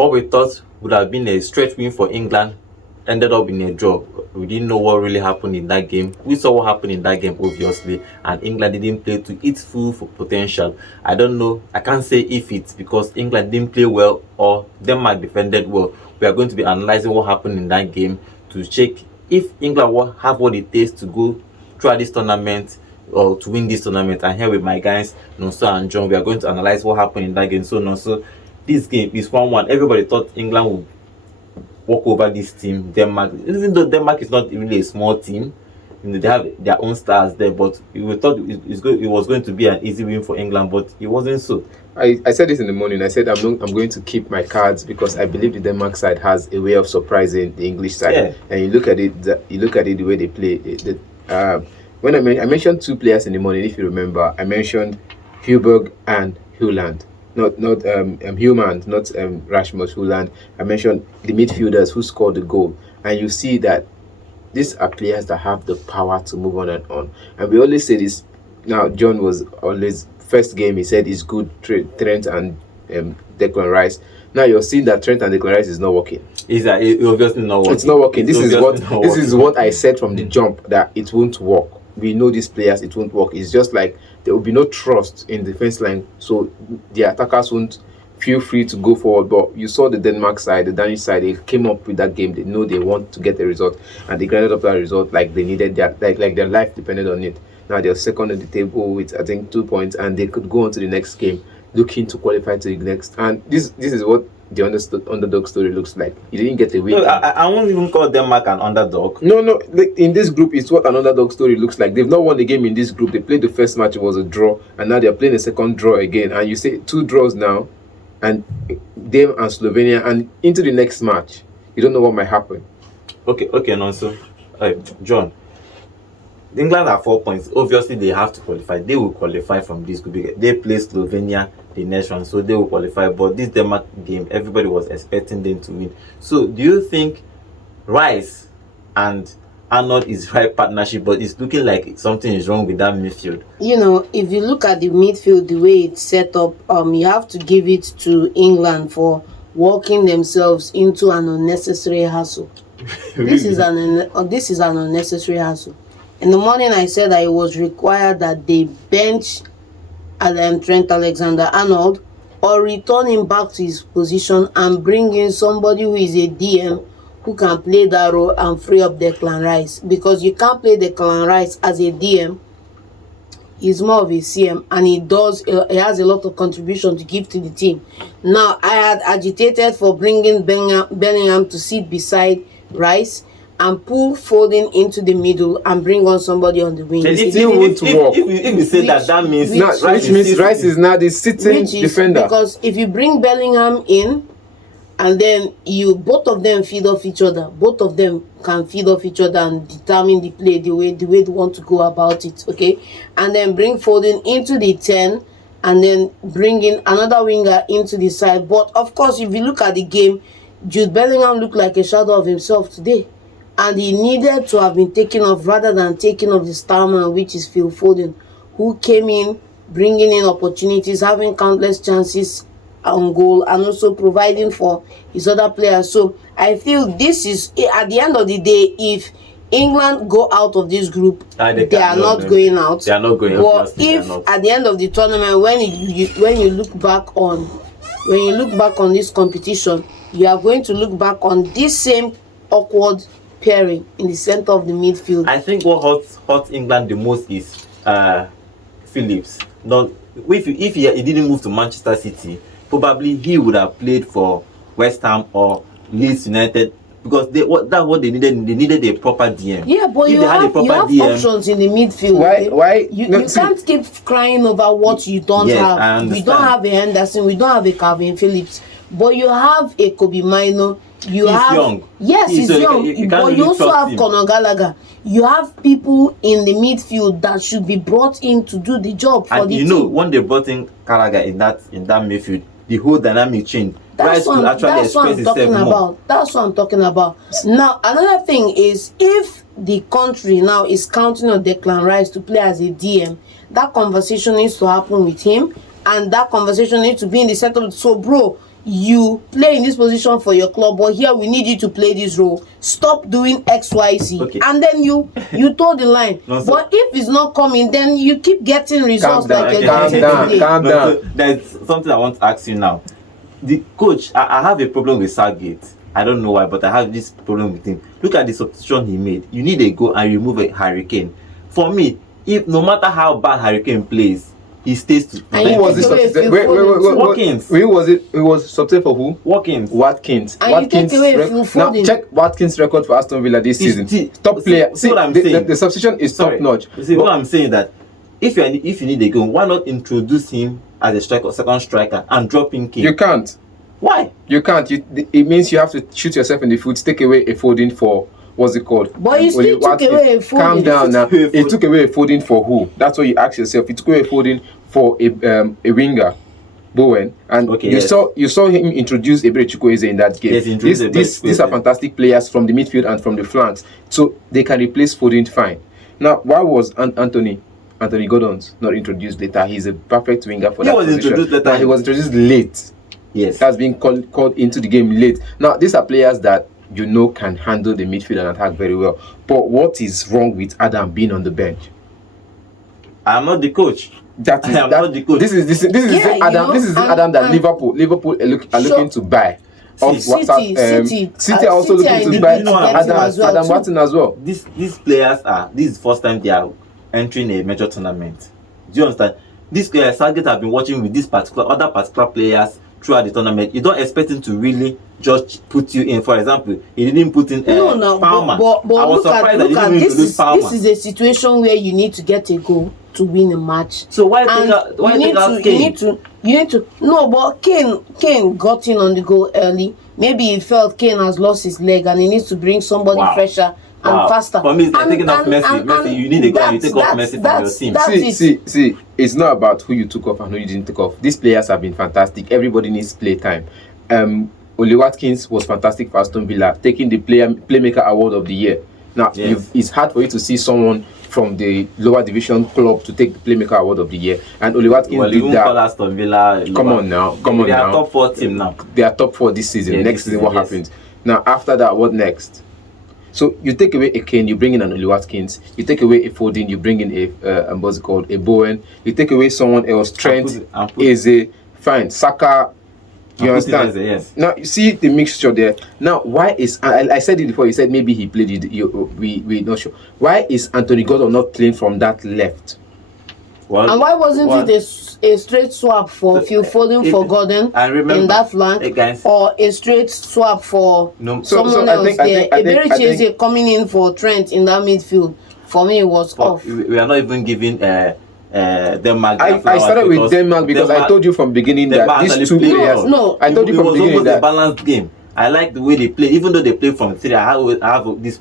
what we thought would have been a straight win for England ended up in a draw. We didn't know what really happened in that game. We saw what happened in that game, obviously, and England didn't play to its full potential. I don't know. I can't say if it's because England didn't play well or Denmark defended well. We are going to be analyzing what happened in that game to check if England will have what it takes to go through this tournament or to win this tournament. And here with my guys, Nonso and John, we are going to analyze what happened in that game. So, Nonso, this game is 1-1. Everybody thought England would walk over this team, Denmark. Even though Denmark is not really a small team, they have their own stars there, but we thought it was going to be an easy win for England, but it wasn't so. I said this in the morning. I said I'm going to keep my cards because I believe the Denmark side has a way of surprising the English side. Yeah. And you look at it the way they play. When I mentioned two players in the morning, if you remember, I mentioned Højbjerg and Haaland. Not Human, not Rasmus Haaland. I mentioned the midfielders who scored the goal, and you see that these are players that have the power to move on and on. And we always say this. Now, John was always first game. He said it's good Trent and Declan Rice. Now you're seeing that Trent and Declan Rice is not working. It's obviously not working. It's not working. This is what I said from the jump, that it won't work. We know these players, it won't work. It's just like there will be no trust in the defense line, so the attackers won't feel free to go forward. But you saw the Denmark side, the Danish side, they came up with that game. They know they want to get the result, and they granted up that result like they needed like their life depended on it. Now they're second on the table with I think 2 points, and they could go on to the next game looking to qualify to the next. And this is what the underdog story looks like. You didn't get a win. No, I won't even call Denmark an underdog. No. Like in this group, it's what an underdog story looks like. They've not won the game in this group. They played the first match, it was a draw, and now they're playing a second draw again. And you say 2 draws now, and them and Slovenia, and into the next match, you don't know what might happen. Okay, no, so John, England are 4 points. Obviously, they have to qualify. They will qualify from this group. They play Slovenia the next one, so they will qualify. But this Denmark game, everybody was expecting them to win. So, do you think Rice and Arnold is right partnership, but it's looking like something is wrong with that midfield? You know, if you look at the midfield, the way it's set up, you have to give it to England for walking themselves into an unnecessary hassle. Really? This is an unnecessary hassle. In the morning, I said that it was required that they bench Trent Alexander-Arnold or return him back to his position and bring in somebody who is a DM who can play that role and free up Declan Rice. Because you can't play Declan Rice as a DM. He's more of a CM, and he has a lot of contribution to give to the team. Now, I had agitated for bringing Bellingham to sit beside Rice and pull Foden into the middle and bring on somebody on the wing. If you say that means Rice is now the sitting defender. Because if you bring Bellingham in, and then both of them feed off each other. Both of them can feed off each other and determine the play, the way they want to go about it. Okay, and then bring Foden into the 10, and then bring in another winger into the side. But of course, if you look at the game, Jude Bellingham looked like a shadow of himself today, and he needed to have been taken off rather than taking off the star man, which is Phil Foden, who came in, bringing in opportunities, having countless chances on goal, and also providing for his other players. So I feel this is, at the end of the day, if England go out of this group, they are not going out. They are not going out. But if at the end of the tournament, when you look back on this competition, you are going to look back on this same awkward pairing in the center of the midfield. I think what hurts England the most is Phillips. Not if he didn't move to Manchester City, probably he would have played for West Ham or Leeds United, because that's what they needed. They needed a proper DM. Yeah, but you have options in the midfield. Why? You can't keep crying over what you don't have. We don't have a Henderson. We don't have a Calvin Phillips. But you have a Kobe Mino. He's young. Yes, he's young. But you also have Conor Gallagher. You have people in the midfield that should be brought in to do the job for the team. You know, when they brought in Gallagher in that midfield, the whole dynamic changed. That's what I'm talking about. Now, another thing is, if the country now is counting on Declan Rice to play as a DM, that conversation needs to happen with him, and that conversation needs to be in the setup. So, bro, you play in this position for your club, but here we need you to play this role. Stop doing XYZ. Okay. And then you toe the line. No, so, but if it's not coming, then you keep getting results like you're getting today. Calm down. So there's something I want to ask you now. The coach, I have a problem with Southgate. I don't know why, but I have this problem with him. Look at the substitution he made. You need a go and remove a Harry Kane. For me, if no matter how bad Harry Kane plays, he stays to. Who was the substitute? Wait. Watkins. Who was it? It was substitute for who? Watkins. And Watkins. you take away Phil Now Foden. check Watkins' record for Aston Villa this season. Top player. See what I'm saying? The substitution is top notch. See what I'm saying, that if you need a goal, why not introduce him as a striker, second striker, and drop in Kane? You can't. Why? You can't. It means you have to shoot yourself in the foot. Take away a Foden for what's it called? But you still took away a Foden. Calm down now. He took away a Foden for who? That's what you ask yourself. He took away a Foden for a winger, Bowen, and you saw him introduce Ebere Chukwueze in that game. Yes, these are fantastic players from the midfield and from the flanks, so they can replace Foden fine. Now, why was Anthony Gordon's not introduced later? He's a perfect winger for that position. He was introduced late. Yes, that's being called into the game late. Now, these are players that you know can handle the midfield and attack very well. But what is wrong with Adam being on the bench? I'm not the coach. Not the coach. This is Adam. This is Adam that Liverpool are looking to buy. City are also looking to buy Adam Watson as well. These players this is the first time they are entering a major tournament. Do you understand? These players, Southgate have been watching with other particular players throughout the tournament. You don't expect him to really just put you in. For example, he didn't put in Palmer. But I was surprised that he didn't introduce Palmer. This is a situation where you need to get a goal to win a match. So why take out Kane? You need to no, but Kane got in on the goal early. Maybe he felt Kane has lost his leg and he needs to bring somebody fresher and faster. For me, it's taking off Messi. Messi, you need a guy. You take off Messi from your team. See, it's not about who you took off and who you didn't take off. These players have been fantastic. Everybody needs play time. Oli Watkins was fantastic for Aston Villa, taking the Playmaker Award of the year. Now, it's hard for you to see someone from the lower division club to take the Playmaker Award of the year, and Oli Watkins did that. Aston Villa. Come on now. They are top 4 team now. They are top 4 this season. Next season, what happens? Now, after that, what next? So you take away a Kane, you bring in an Oli Watkins. You take away a Foden, you bring in a what's it called, a Bowen. You take away someone else. Trent is a fine. Saka. You understand? Yes. Now you see the mixture there. Now why is I said it before? You said maybe he played it. We not sure. Why is Anthony Gordon not playing from that left? Well, and why wasn't it a straight swap for Phil Foden for Gordon in that flank, or a straight swap for someone else there? Ebere coming in for Trent in that midfield. For me, it was off. We are not even giving Denmark. I started with Denmark because I told you from beginning that these two players. No, I told you from beginning that it was almost a balanced game. I like the way they play, even though they play from 3. I have this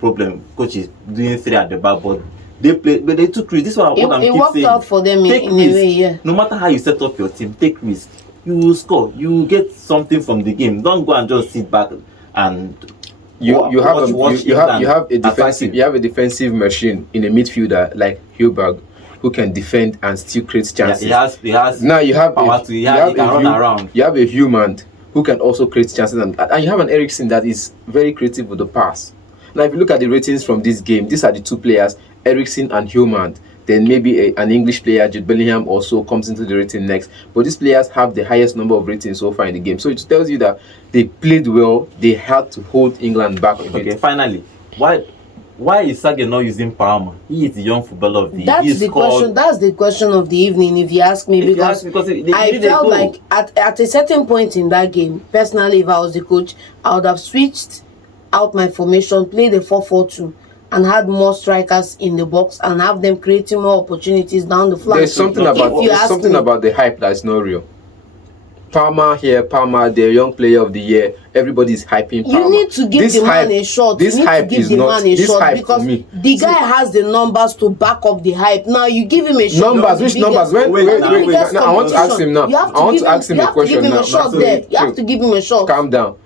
problem. Coach is doing 3 at the back, but they play, but they took risk. This is what I'm keep saying. It worked out for them in a way, yeah. No matter how you set up your team, take risk. You will score. You will get something from the game. Don't go and just sit back and. You have a defensive machine in a midfielder like Hjuberg, who can defend and still create chances. He has now you have power he can run around. You have a human who can also create chances, and you have an Eriksen that is very creative with the pass. Now, if you look at the ratings from this game, these are the two players, Eriksen and Human. Then maybe an English player, Jude Bellingham, also comes into the rating next. But these players have the highest number of ratings so far in the game. So it tells you that they played well. They had to hold England back a bit. Okay, finally, why is Southgate not using Palmer? He is the young footballer of the year. That's the question of the evening, if you ask me, because I felt like at a certain point in that game, personally, if I was the coach, I would have switched out my formation, played a 4-4-2. And had more strikers in the box and have them creating more opportunities down the flank. There's something about the hype that's not real. Palmer here, Palmer there, young player of the year. Everybody's hyping Palmer. You need to give the man a shot. This hype is not because the guy has the numbers to back up the hype. Now you give him a shot. Numbers? Which numbers? Wait. Now I want to ask him now. I want to ask him a question now. You have to give him a shot. Calm down.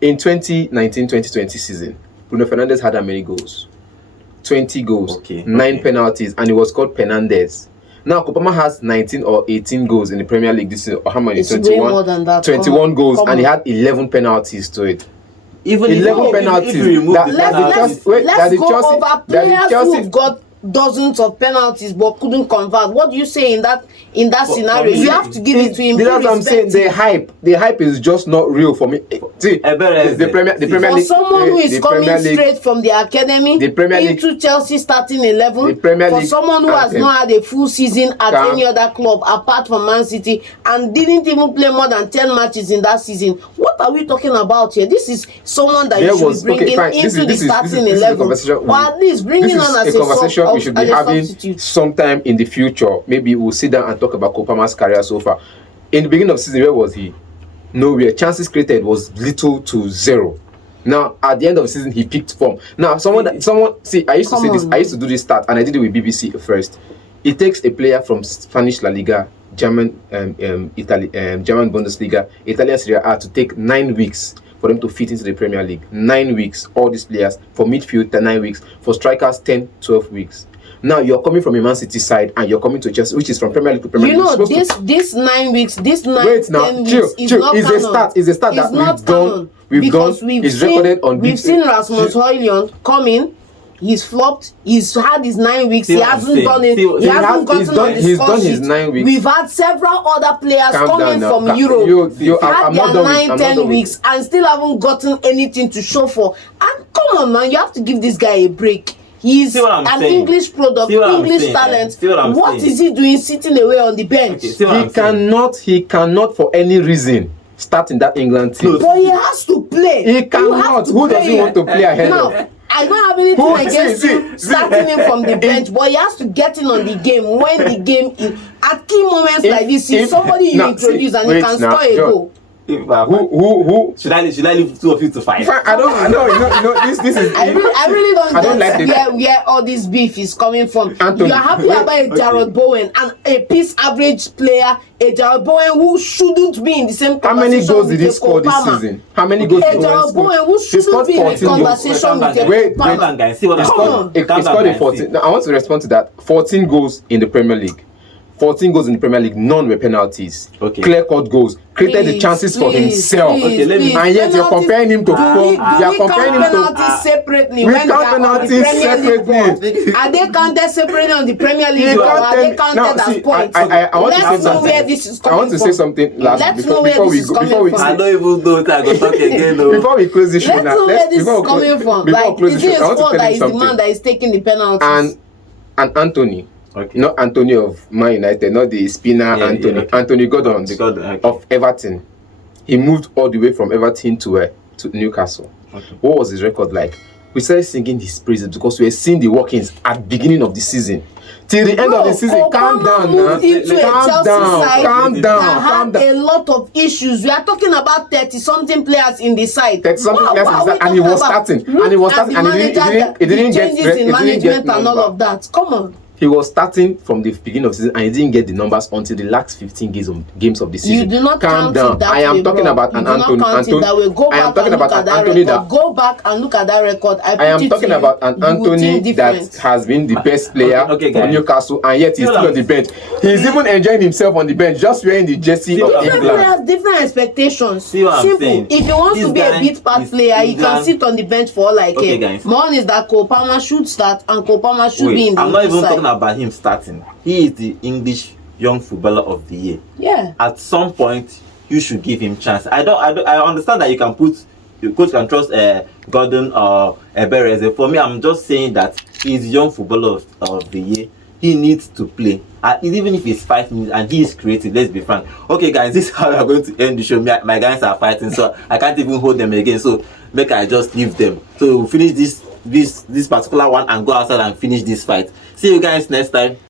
In 2019-2020 season, Bruno Fernandes had how many goals? 20 goals, 9 penalties, and it was called Penandes. Now Kopama has 19 or 18 goals in the Premier League this season. Or how many? It's way more than that. 21 goals, and he had 11 penalties to it. Even 11 penalties. If you remove the Let's penalties, go over players who've got dozens of penalties but couldn't convert. What do you say in that scenario? You have to give it to him. That's what I'm saying. The hype is just not real for me. See, the Premier for League. someone who is coming straight from the academy the Premier League, into Chelsea starting 11, the Premier for League someone who has not had a full season at any other club apart from Man City and didn't even play more than 10 matches in that season. What are we talking about here? This is someone that you should be bringing into the starting 11, or at least bringing on as a conversation we should be having substitute sometime in the future. Maybe we'll sit down and talk about Kopama's career so far. In the beginning of the season, where was he? Nowhere. Chances created was little to zero. Now, at the end of the season, he picked form. Now, someone see, I used to say this. I used to do this stat, and I did it with BBC first. It takes a player from Spanish La Liga, German, German Bundesliga, Italian Serie A to take 9 weeks for them to fit into the Premier League. 9 weeks, all these players. For midfield, 9 weeks. For strikers, 10, 12 weeks. Now you're coming from a Man City side and you're coming to Chelsea, which is from Premier League to Premier League. You know, this 9 weeks, this 9, wait now, 10 weeks is not is canon. a start that we've done. It's recorded on. We've seen Rasmus Højlund come in. He's flopped. He's had his 9 weeks. He hasn't done it. He hasn't gotten on the He's score done his sheet. 9 weeks. We've had several other players coming from Europe. I'm had not their done 9-10 weeks and still haven't gotten anything to show for. And come on, man, you have to give this guy a break. He's an English product, English talent. What is he doing sitting away on the bench? He cannot for any reason start in that England team. But he has to play. He cannot. Who doesn't want to play ahead of? I don't have anything against him starting him from the bench, but he has to get in on the game when the game is at key moments like this. He's somebody you introduce and he can score a goal. Who should I leave two of you to fight? I know this is I really don't like where all this beef is coming from. Anthony, you are happy about a Jared Bowen and a piece average player, a Jared Bowen who shouldn't be in the same conversation. How many goals did he score this season? How many goals did he score? A Jared Bowen who shouldn't be in the conversation with He scored a 14. Now I want to respond to that. 14 goals in the Premier League. 14 goals in the Premier League, none were penalties. Clear-cut goals, created the chances for himself. And yet you're comparing him to penalties separately. We count penalties separately. Are they counted separately on the Premier League or are they counted as points? Let's know where this is coming from. I want to say something last before we go. I don't even know that I go talk again. Before we close this show now, let's know where this is coming from. Like, is it a sport that is the man that is taking the penalties? And Anthony. Not Anthony of Man United, not the spinner Anthony. Yeah. Anthony Gordon of Everton. He moved all the way from Everton to Newcastle. What was his record like? We started singing his praises because we were seeing the workings at the beginning of the season. Till the end of the season, calm down. Calm down. A lot of issues. We are talking about 30-something players in the side. 30-something players in the side, and he was starting. He didn't get changes in management and all of that. Come on. He was starting from the beginning of the season and he didn't get the numbers until the last 15 games of the season. You do not calm down. I am talking about an Anthony. I am talking about an Anthony that go back and look at that record. I am talking about an Anthony that has been the best player for Newcastle and yet he's still on the bench. He's even enjoying himself on the bench, just wearing the jersey of England. Different expectations. Simple. If he wants to be a bit part player, he can sit on the bench for all I care. One is that Kopama should start and Kopama should be in the I'm not even talking about him starting. He is the English young footballer of the year. Yeah. At some point, you should give him chance. I understand that your coach can trust Gordon or Bereze. For me, I'm just saying that he's young footballer of the year. He needs to play. Even if it's 5 minutes and he is creative, let's be frank. Okay, guys, this is how we are going to end the show. My guys are fighting, so I can't even hold them again. So make I just leave them. So we'll finish this particular one and go outside and finish this fight. See you guys next time.